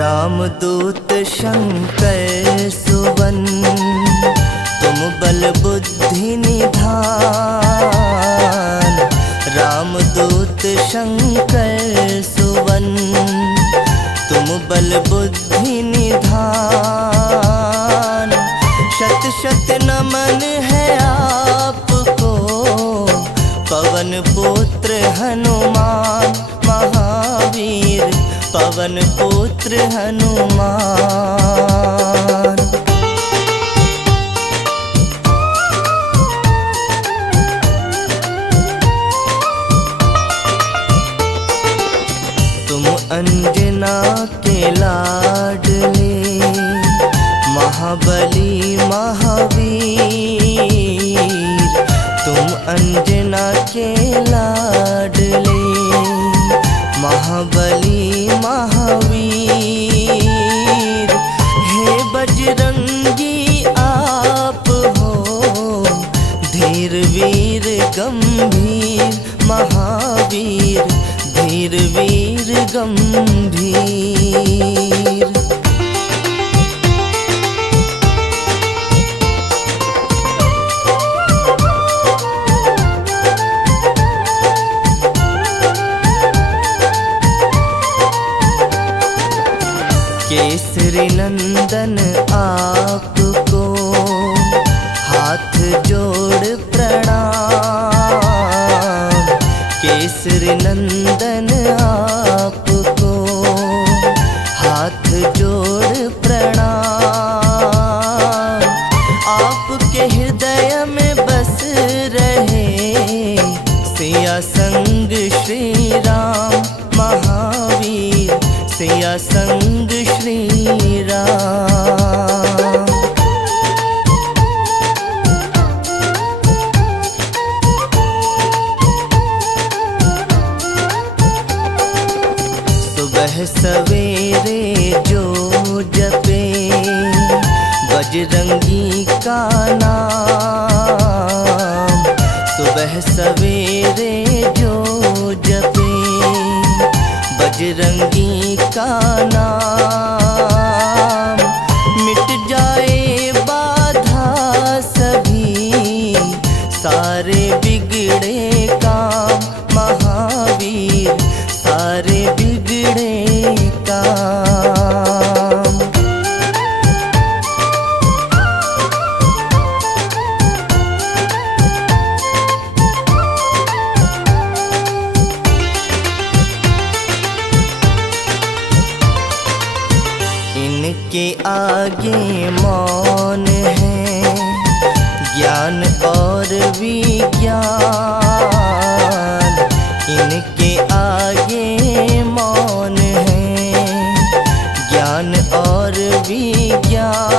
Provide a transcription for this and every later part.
रामदूत शंकर सुवन, तुम बल बुद्धि निधान। रामदूत शंकर सुवन, तुम बल बुद्धि निधान। शत शत नमन है आपको, पवन पुत्र हनुमान महावीर, पवन पुत्र हनुमान। तुम अंजना के लाडले, महाबली महावीर। तुम अंजना के लाडले, महाबली महावीर। हे बजरंगी आप हो, धीर वीर गंभीर महावीर, धीर वीर गंभीर। केसरी नंदन आपको, हाथ जोड़ प्रणाम। केसरी नंदन आपको, हाथ जोड़ प्रणाम। आपके हृदय में बस रहे, सिया संग श्री राम महावीर, सिया संग श्री राम। सुबह सवेरे जो जपे, बजरंगी का नाम। सुबह सवेरे जो जपे, बजरंगी का नाम। मिट जाए बाधा सभी, सारे बिगड़े काम महावीर, सारे बिगड़े काम। इनके आगे मौन है, ज्ञान और विज्ञान। इनके आगे मौन है, ज्ञान और विज्ञान।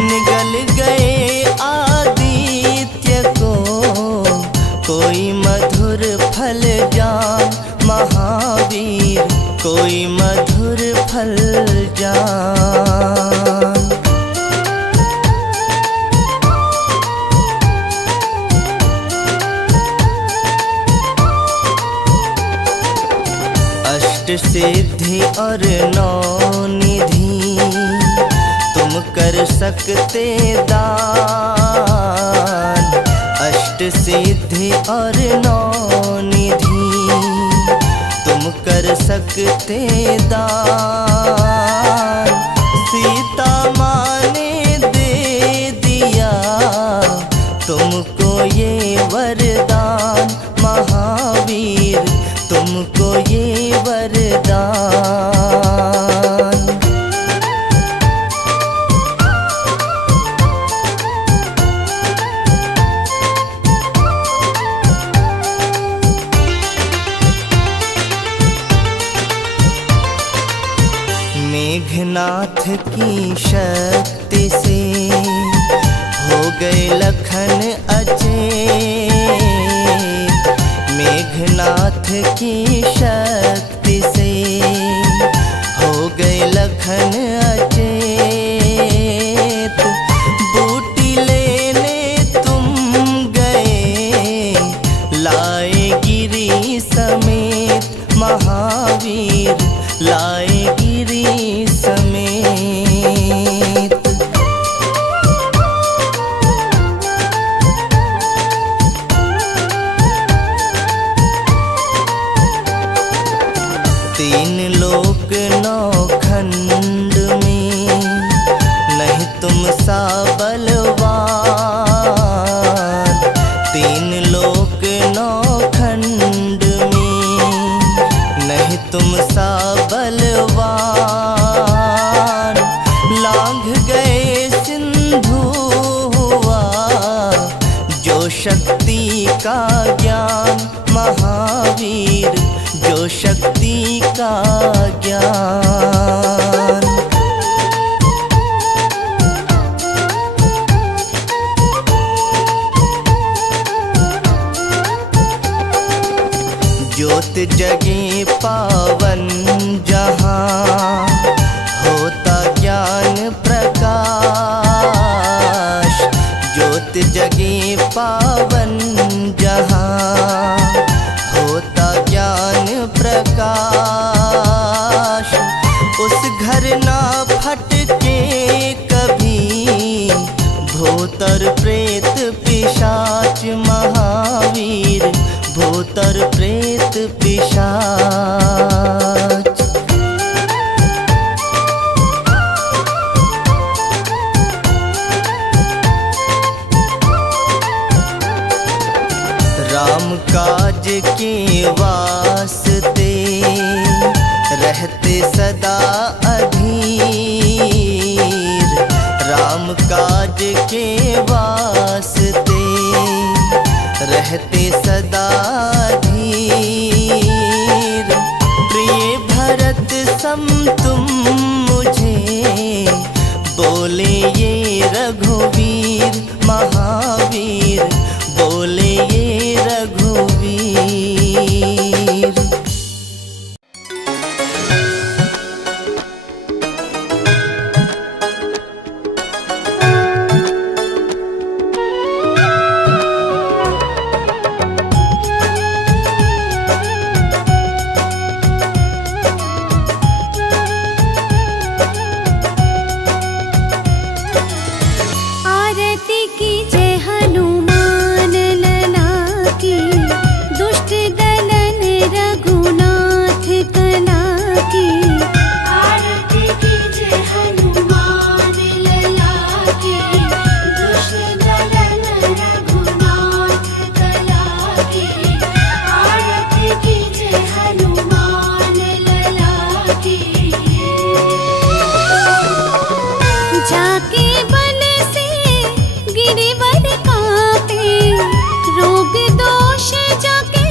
निगल गए आदित्य को, कोई मधुर फल जान महावीर, कोई मधुर फल जान। अष्ट सिद्धि और नौ निधि, तुम कर सकते दान। अष्ट सिद्धि और नौ निधि, तुम कर सकते दान। सीता माँ ने दे दिया तुमको ये वरदान महावीर, तुमको ये वरदान। मेघनाथ की शक्ति से हो गए लखन अचेत। मेघनाथ की शक्ति से हो गए लखन अचेत। बूटी लेने तुम गए, लाए गिरी समेत महावीर, लाए गिरी समेत। तीन लोक नौ खंड में नहीं तुम सा बलवान। तीन लोक नौ खंड में नहीं तुम सा बलवान। लांघ गए सिंधु हुआ जो शक्ति का ज्ञान महावीर, जो शक्ति का ज्ञान। ज्योत जगे पावन जहाँ होता ज्ञान प्रकाश। ज्योत जगे पावन जहाँ होता ज्ञान प्रकाश। उस घर ना फटके कभी भूतर प्रेत पिशाच महावीर, भूतर प्रेत पिशाच। राम काज के वास्ते रहते सदा अधीर। राम काज के वास्ते रहते सदा धीर। प्रिय भरत सम तुम मुझे बोले ये रघुवीर महावीर, बोले ये रघुवीर। आरती की जय हनुमान लला की, दुष्ट दलन रघुनाथ कला की। आरती की जय हनुमान लला की, दुष्ट दलन रघुनाथ कला की। आरती की जय हनुमान लला की। जाके बन से गिरिवर कापे, रोग दोष जाके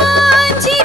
हनुमान जी